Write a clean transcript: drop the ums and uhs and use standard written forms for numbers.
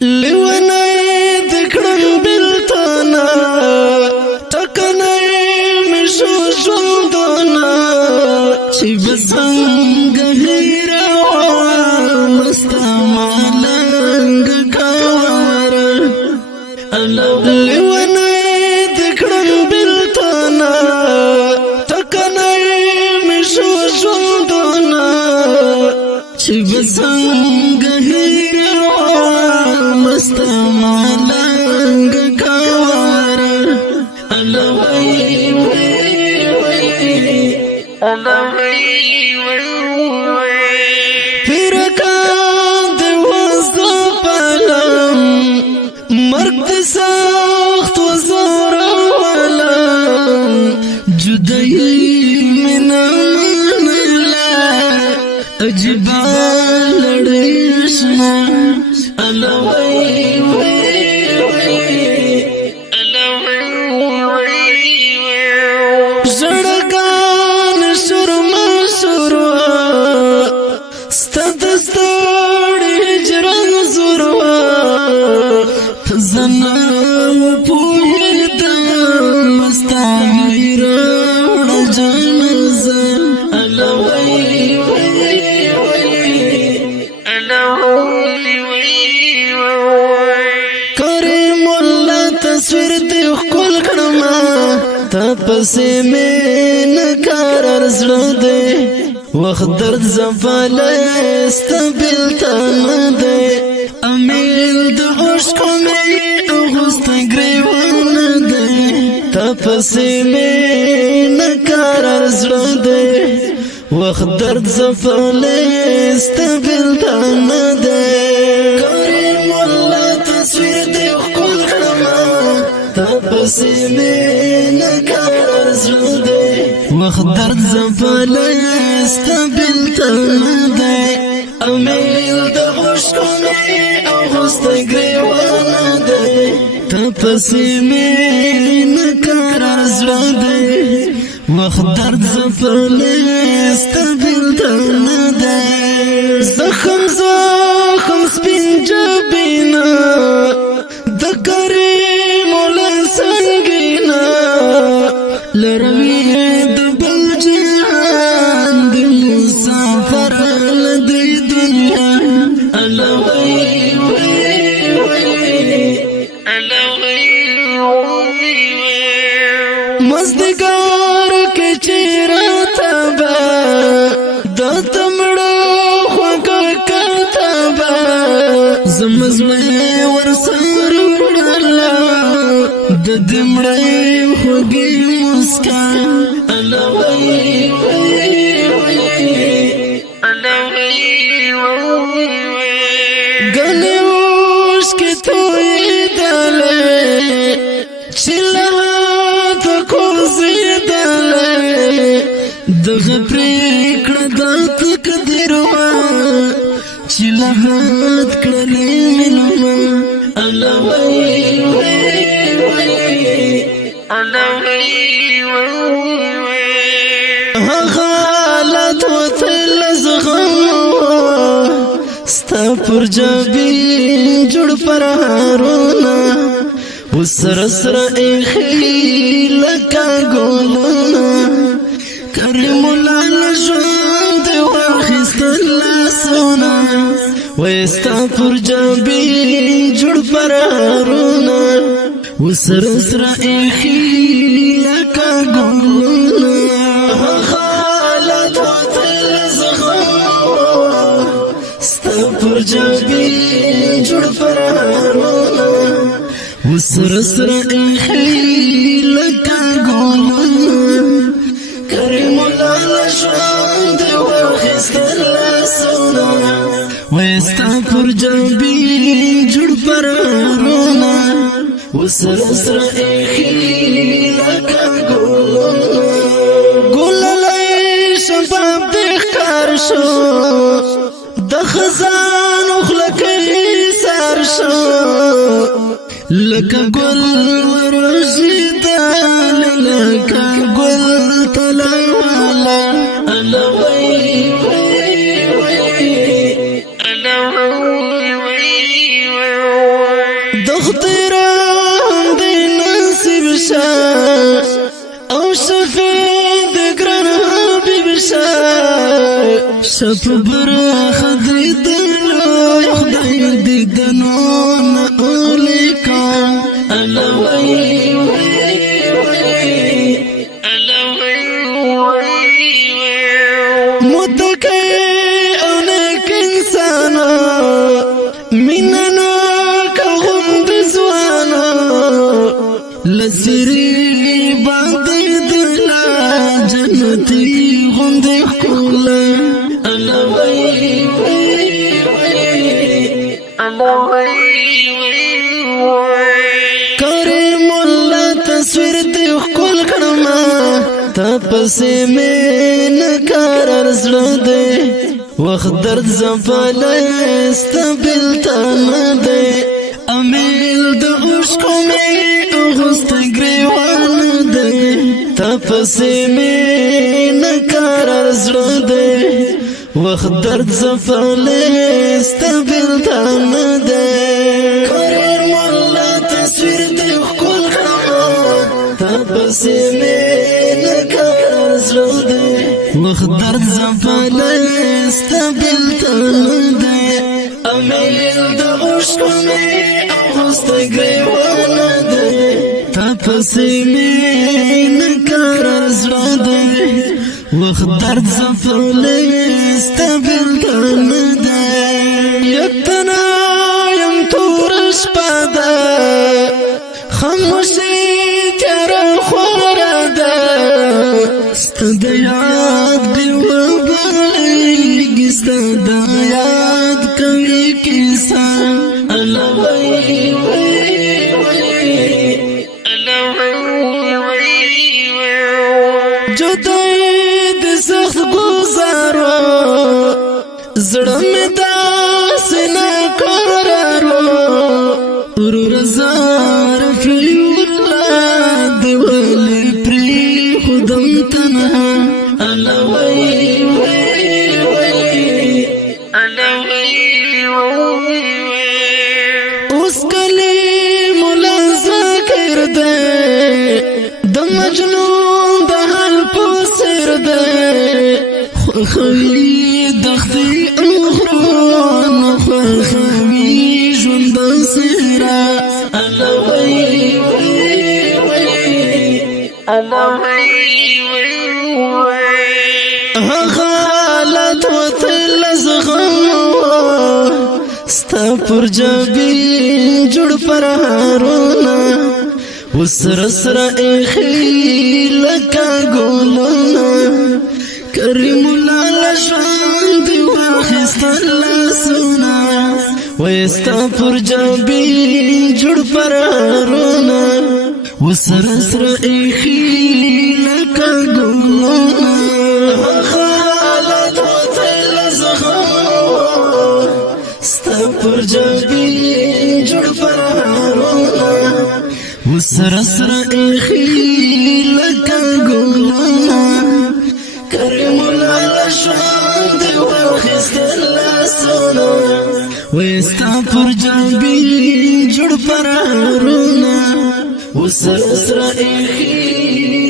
لیونی دکڑن بلتانا ٹکنی مشو شوندونا چی بسنگ غیروا مستا مالنگ کارا لیونی دکڑن بلتانا ٹکنی مشو شوندونا چی بسنگ غیروا مستا مالنگ کارا پیرکان دوازدہ پالم مرگ دی سخت و زور والم جدائی من منلا عجبا لڑیشنا زړګان شرم سروا ستد ستړي هجران زروا زنا پوهید مستا غیر جنازه کریم الله تصویر دی خپل کړم تا پسې مې نکار ارزړه دی وخت درد زفاله استبیل تانه دی امیل د عشقو مې اغوست گریوانه دی تا پسې مې نکار ارزړه دی وخت درد زفاله استبیل تانه دی کریم الله تصویر دی خپل کړم تا پسې مې نکار ارزړه دی وخت درد زفاله استبیل تانه دی امیل د عشقو مې اغوست گریوانه دی تا پسې مې نکار ارزړه دی وخت درد زفاله استبیل تانه دی زخم زخم سپین جبینا د کریم الله سنگینا لروی د بل جهان د مسافر لدی دنیا مزدگار کے چیرا تبا دا تمڑو خوکا کتبا زمزمے ورسر وڑلا دا دمڑے خوگی مسکان گلیوش کی توی دلے چلا دغه پریکړه د تقدیروا چې لحد کړلې مینه هغه حالت وتل زغم ستا پر جبین جوړ پر هارونه وسر سر ایخی لکا گولونا کریم الله نژوند واخیست لاسونا ویستا پر جبین جوړ پر هارونا وسر سر ایخی لکا گولونا خالد وتل زغم ستا پر جبین جوړ پر هارونا وسر سر ایخی لکا گولونا کریم الله نژوند واخیست لاسونا ویستا پر جبین جوړ پر هارونا وسر سر ایخی لکا گولونا گللی شباب دی ښکار شو د خزانو خلکی سار شو لکا گل ورزیدال لکا گل طلوالا شپ برخه دې دلو خدای دې دنون الیکا الله وای متکئ انک انسان مننا كغند زوانا لسری باندې دلا جنتي غند کولا الله وای الله وای کریم الله تصویر دې خپل کړما تپسې مې نکار زړه دې وخت درد زفال استبل تانه دې امیل د عشقو مې اغوست ګریوان دې تپسې مې نکار زړه دې وخت درد زفال استبل تانه دې کریم الله تصویر دې خپل کړما تپسې مې نکار زړه دې وخت درد زفال استبل تانه دې امیل د عشقو مې اغوست ګریوان دې تپسې مې نکار زړه دې وخت درد زفال استبل تانه دې یتنا یم تور شپه ده خاموشي تیاره خوره ده ستا د یاد بیوبلیږي ستا د یاد کوي کیسه الله وای جدای د سخت گزارو زړه مې داسې نه قرارو ورور زار فی الله دی ولې پرې خودم تنها الله وای الله وای اوس کلی مولا ذکر دې د مجنون د حال په سر دې خوي دختي اخرون خوي ژوند سره الله وای الله وای حالت وتل زغم ستا پر جبین جوړ پر هارونه وسر سر اخی لکا ګولونه کریم الله شان دی واخستر لاسونه وستا پر جبین جوړ پر هارونه وسر سر اخی لکا ګولونه پر جبین جوړ پر هارونه وسر سر اخی لکا ګولونه کریم الله شان دی واخستر لاسونه وستا پر جبین جوړ پر هارونه وسر سر اخی